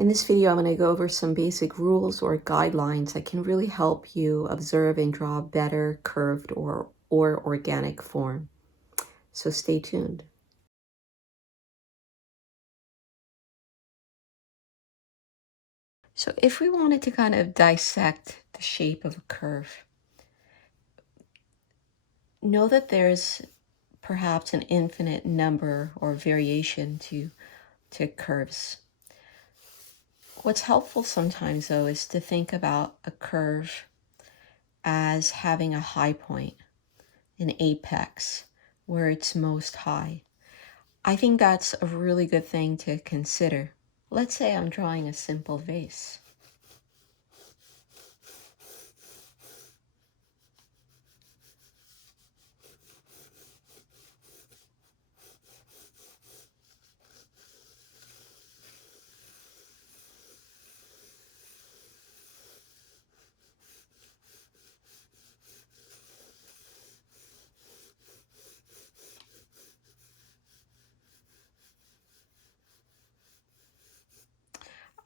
In this video, I'm going to go over some basic rules or guidelines that can really help you observe and draw better curved or organic form. So stay tuned. So if we wanted to kind of dissect the shape of a curve, know that there's perhaps an infinite number or variation to curves. What's helpful sometimes, though, is to think about a curve as having a high point, an apex, where it's most high. I think that's a really good thing to consider. Let's say I'm drawing a simple vase.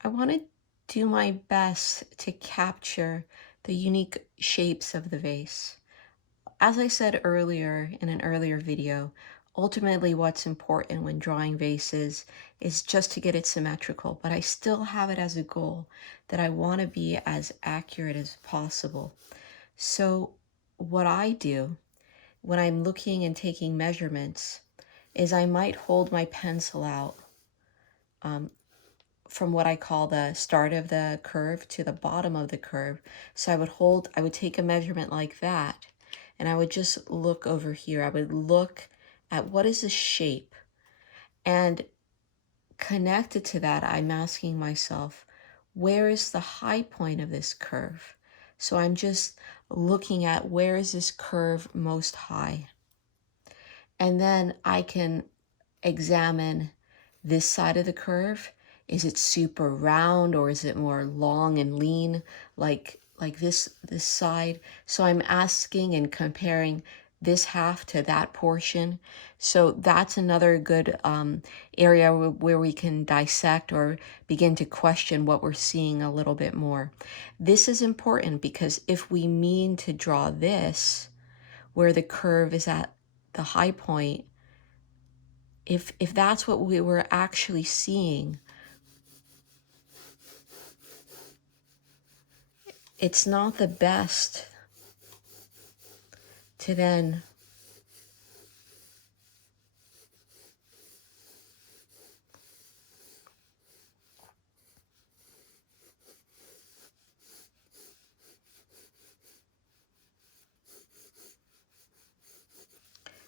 I want to do my best to capture the unique shapes of the vase. As I said earlier in an earlier video, ultimately what's important when drawing vases is just to get it symmetrical, but I still have it as a goal that I want to be as accurate as possible. So what I do when I'm looking and taking measurements is I might hold my pencil out from what I call the start of the curve to the bottom of the curve. So I would take a measurement like that, and I would just look over here. I would look at what is the shape, and connected to that, I'm asking myself, where is the high point of this curve? So I'm just looking at where is this curve most high? And then I can examine this side of the curve. Is it super round, or is it more long and lean like this side? So I'm asking and comparing this half to that portion. So that's another good area where we can dissect or begin to question what we're seeing a little bit more. This is important because if we mean to draw this, where the curve is at the high point, if that's what we were actually seeing, it's not the best to then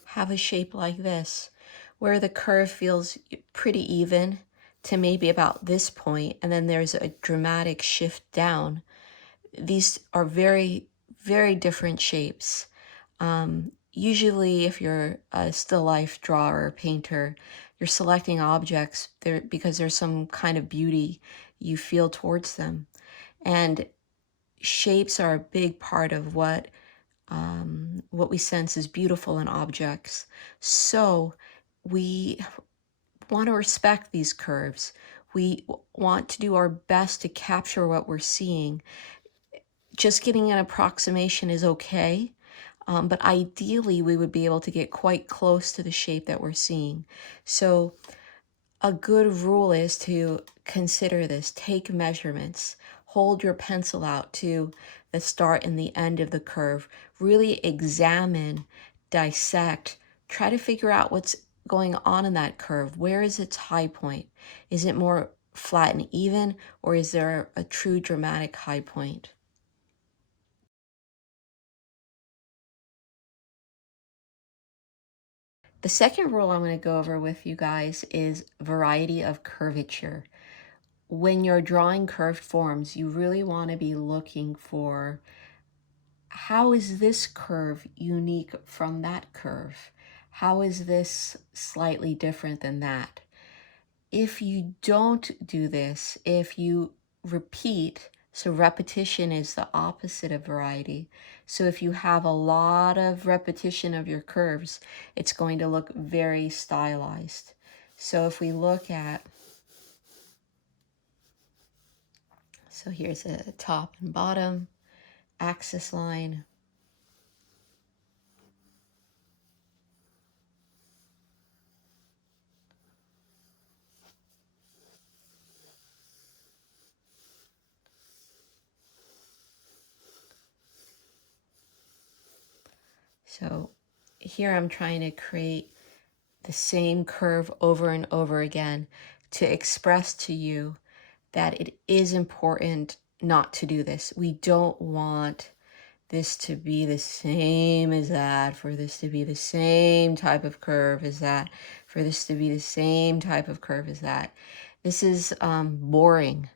have a shape like this, where the curve feels pretty even to maybe about this point, and then there's a dramatic shift down. These are very, very different shapes. Usually, if you're a still life drawer or painter, you're selecting objects there because there's some kind of beauty you feel towards them. And shapes are a big part of what we sense is beautiful in objects. So we want to respect these curves. We want to do our best to capture what we're seeing. Just getting an approximation is okay, but ideally we would be able to get quite close to the shape that we're seeing. So a good rule is to consider this, take measurements, hold your pencil out to the start and the end of the curve, really examine, dissect, try to figure out what's going on in that curve. Where is its high point? Is it more flat and even, or is there a true dramatic high point? The second rule I'm going to go over with you guys is variety of curvature. When you're drawing curved forms, you really want to be looking for how is this curve unique from that curve? How is this slightly different than that? If you don't do this, if you repeat, so repetition is the opposite of variety. So if you have a lot of repetition of your curves, it's going to look very stylized. So if we look at So here's a top and bottom axis line. So here I'm trying to create the same curve over and over again to express to you that it is important not to do this. We don't want this to be the same as that, for this to be the same type of curve as that, for this to be the same type of curve as that. This is boring.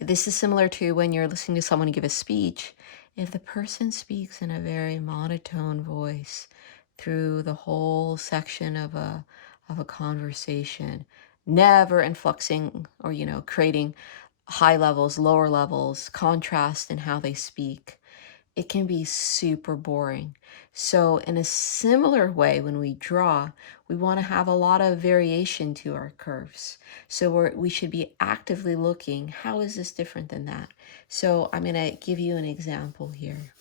This is similar to when you're listening to someone give a speech. If the person speaks in a very monotone voice through the whole section of a conversation, never influxing or, creating high levels, lower levels, contrast in how they speak, it can be super boring. So in a similar way, when we draw, we want to have a lot of variation to our curves. So we should be actively looking, how is this different than that? So I'm going to give you an example here.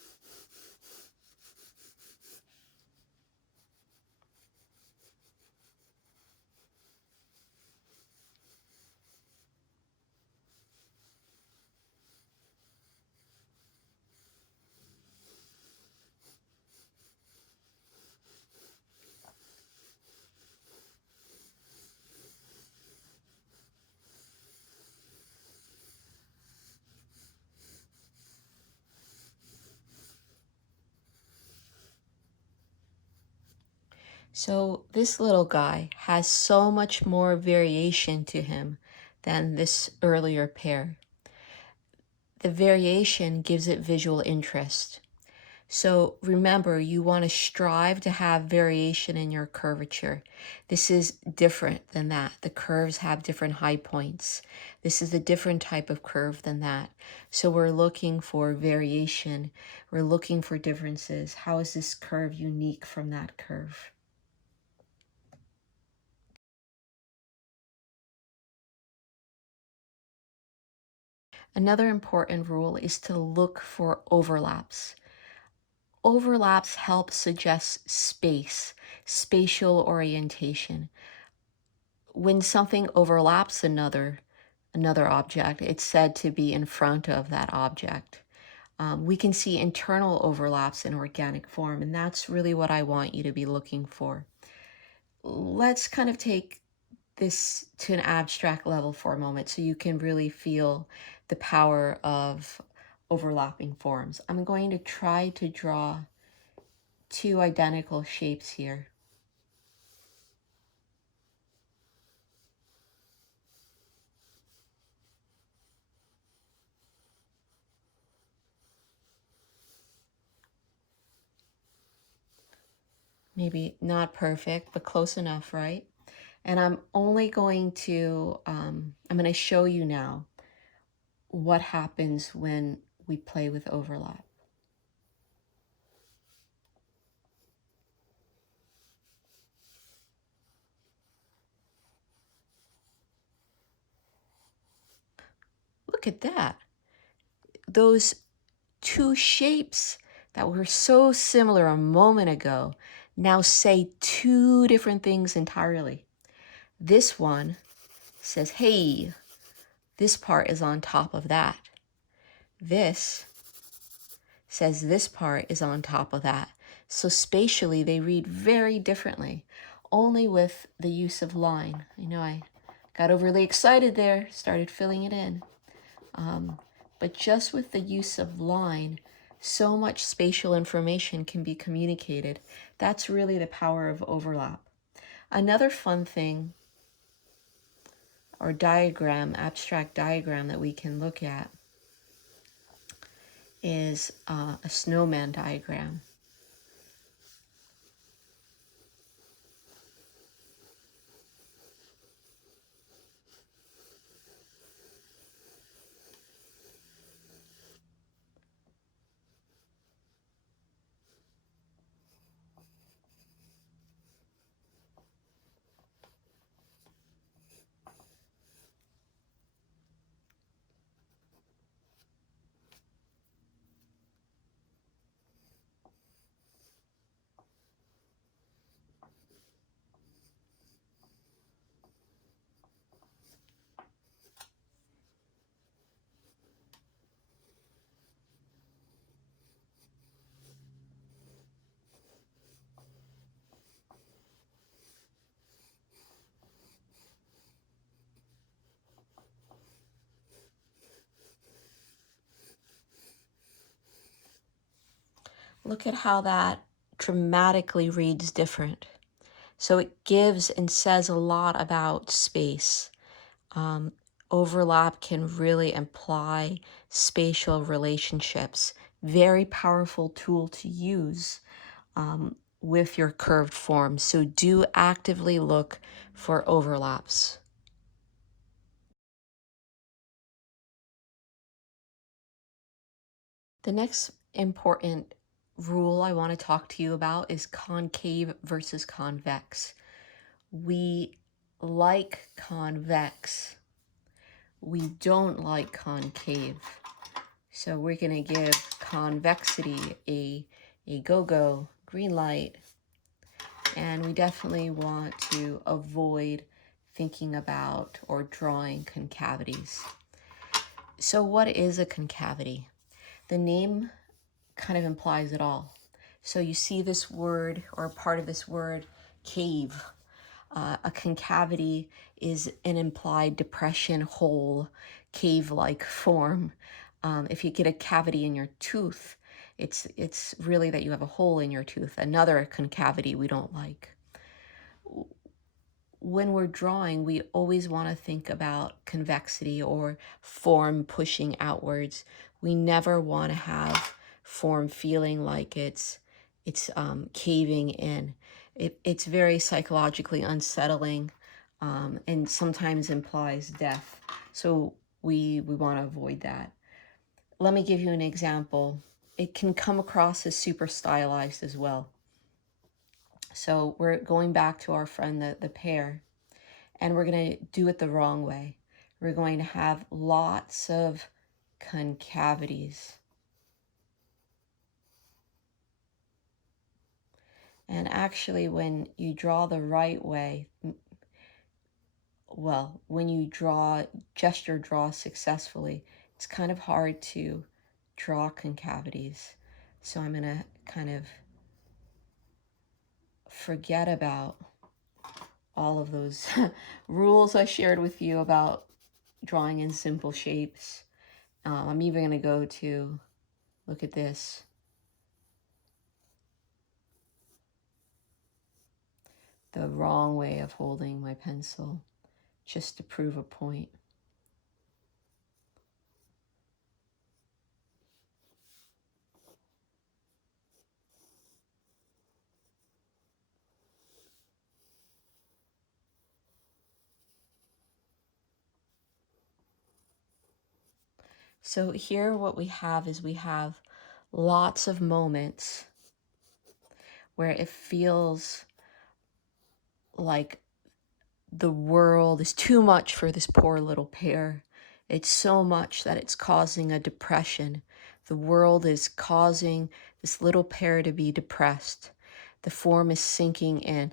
So this little guy has so much more variation to him than this earlier pair. The variation gives it visual interest. So remember, you want to strive to have variation in your curvature. This is different than that. The curves have different high points. This is a different type of curve than that. So we're looking for variation. We're looking for differences. How is this curve unique from that curve? Another important rule is to look for overlaps. Overlaps help suggest space, spatial orientation. When something overlaps another object, it's said to be in front of that object. We can see internal overlaps in organic form, and that's really what I want you to be looking for. Let's kind of take this to an abstract level for a moment so you can really feel the power of overlapping forms. I'm going to try to draw two identical shapes here. Maybe not perfect, but close enough, right? And I'm only going to, I'm going to show you now what happens when we play with overlap. Look at that. Those two shapes that were so similar a moment ago now say two different things entirely. This one says, hey, this part is on top of that. This says this part is on top of that. So spatially, they read very differently, only with the use of line. I know I got overly excited there, started filling it in. But just with the use of line, so much spatial information can be communicated. That's really the power of overlap. Another fun thing or diagram, abstract diagram that we can look at is a snowman diagram. look at how that dramatically reads different. So it gives and says a lot about space. Um, Overlap can really imply spatial relationships. Very powerful tool to use with your curved forms. So do actively look for overlaps. The next important rule I want to talk to you about is concave versus convex. We like convex. We don't like concave. So we're going to give convexity a go-go, green light, and we definitely want to avoid thinking about or drawing concavities. So what is a concavity? The name kind of implies it all. So you see this word or a part of this word, cave. A concavity is an implied depression, hole, cave-like form. If you get a cavity in your tooth, it's really that you have a hole in your tooth. Another concavity we don't like. When we're drawing, we always want to think about convexity or form pushing outwards. We never want to have form feeling like it's caving in. It's very psychologically unsettling and sometimes implies death. So we want to avoid that. Let me give you an example. It can come across as super stylized as well. So we're going back to our friend, the pear, and we're going to do it the wrong way. We're going to have lots of concavities. And actually, when you draw the right way, well, when you gesture draw successfully, it's kind of hard to draw concavities. So I'm going to kind of forget about all of those rules I shared with you about drawing in simple shapes. I'm even going to go to, look at this. The wrong way of holding my pencil just to prove a point. So here what we have is we have lots of moments where it feels like the world is too much for this poor little pear. It's so much that it's causing a depression. The world is causing this little pear to be depressed. The form is sinking in,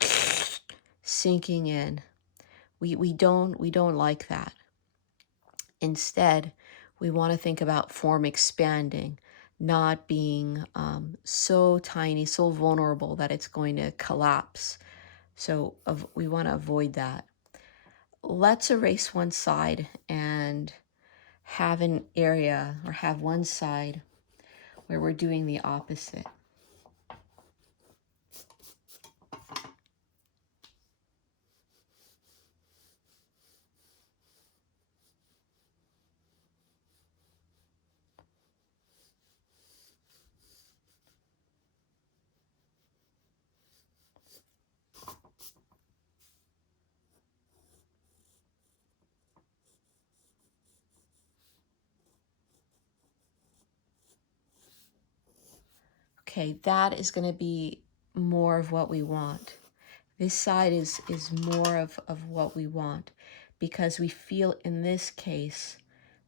sinking in. We don't like that. Instead, we want to think about form expanding, not being so tiny, so vulnerable that it's going to collapse. So we want to avoid that. Let's erase one side and have an area or have one side where we're doing the opposite. Okay, that is going to be more of what we want. This side is more of what we want because we feel in this case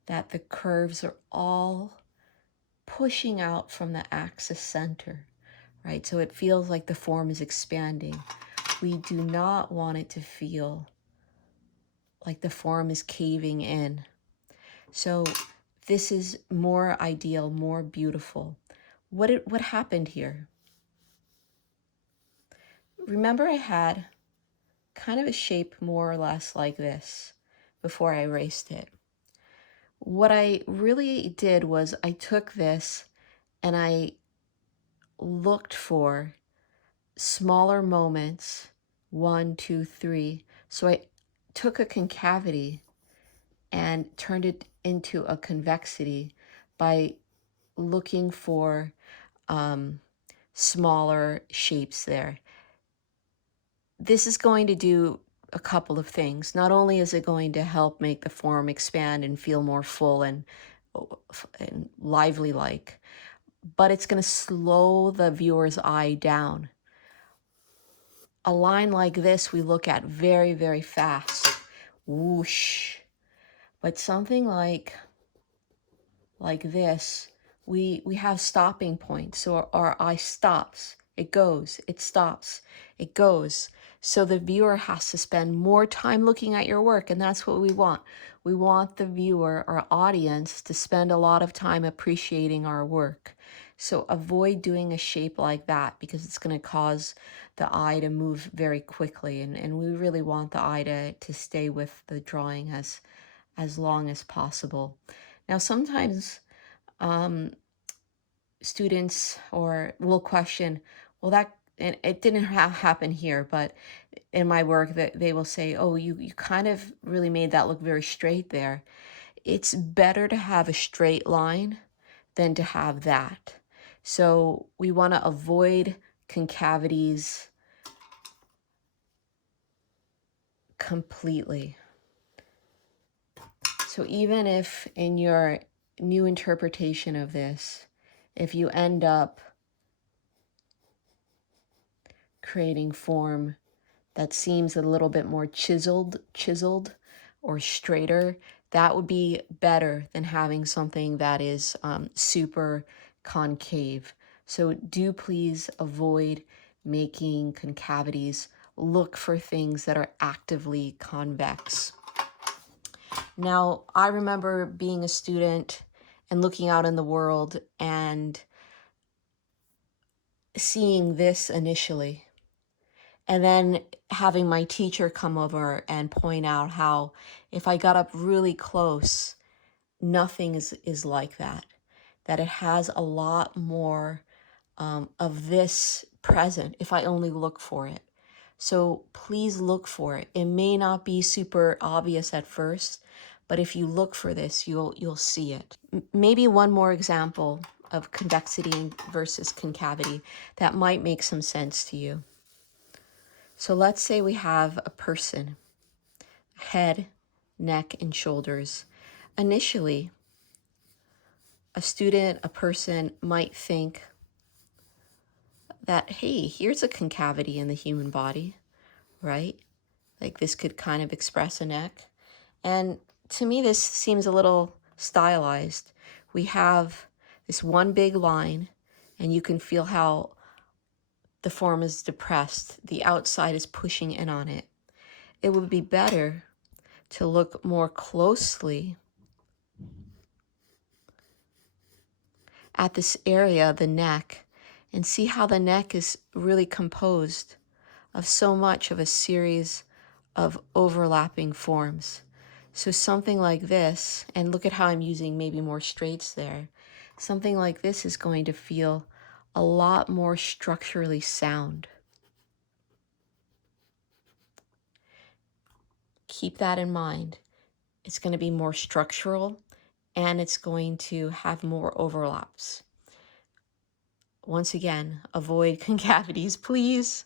that the curves are all pushing out from the axis center, right? So it feels like the form is expanding. We do not want it to feel like the form is caving in. So this is more ideal, more beautiful. What happened here? Remember I had kind of a shape more or less like this before I erased it. What I really did was I took this and I looked for smaller moments, 1, 2, 3. So I took a concavity and turned it into a convexity by looking for smaller shapes there. This is going to do a couple of things. Not only is it going to help make the form expand and feel more full and lively like, but it's going to slow the viewer's eye down. A line like this we look at very, very fast. Whoosh. But something like this, we have stopping points. So our eye stops, it goes, it stops, it goes. So the viewer has to spend more time looking at your work, and that's what we want. We want the viewer, our audience, to spend a lot of time appreciating our work. So avoid doing a shape like that because it's going to cause the eye to move very quickly, and we really want the eye to stay with the drawing as long as possible. Now, sometimes students will question, well, that, and it didn't happen here, but in my work that they will say, oh, you kind of really made that look very straight there. It's better to have a straight line than to have that. So we want to avoid concavities completely. So even if in your new interpretation of this, if you end up creating form that seems a little bit more chiseled or straighter, that would be better than having something that is super concave. So do please avoid making concavities. Look for things that are actively convex. Now, I remember being a student and looking out in the world and seeing this initially, and then having my teacher come over and point out how if I got up really close, nothing is like that, that it has a lot more of this present if I only look for it. So please look for it. It may not be super obvious at first, but if you look for this, you'll see it. Maybe one more example of convexity versus concavity that might make some sense to you. So let's say we have a person, head, neck, and shoulders. Initially, a student, a person might think that, hey, here's a concavity in the human body, right? Like this could kind of express a neck. And to me, this seems a little stylized. We have this one big line, and you can feel how the form is depressed. The outside is pushing in on it. It would be better to look more closely at this area, the neck, and see how the neck is really composed of so much of a series of overlapping forms. So something like this, and look at how I'm using maybe more straights there. Something like this is going to feel a lot more structurally sound. Keep that in mind. It's going to be more structural and it's going to have more overlaps. Once again, avoid concavities, please.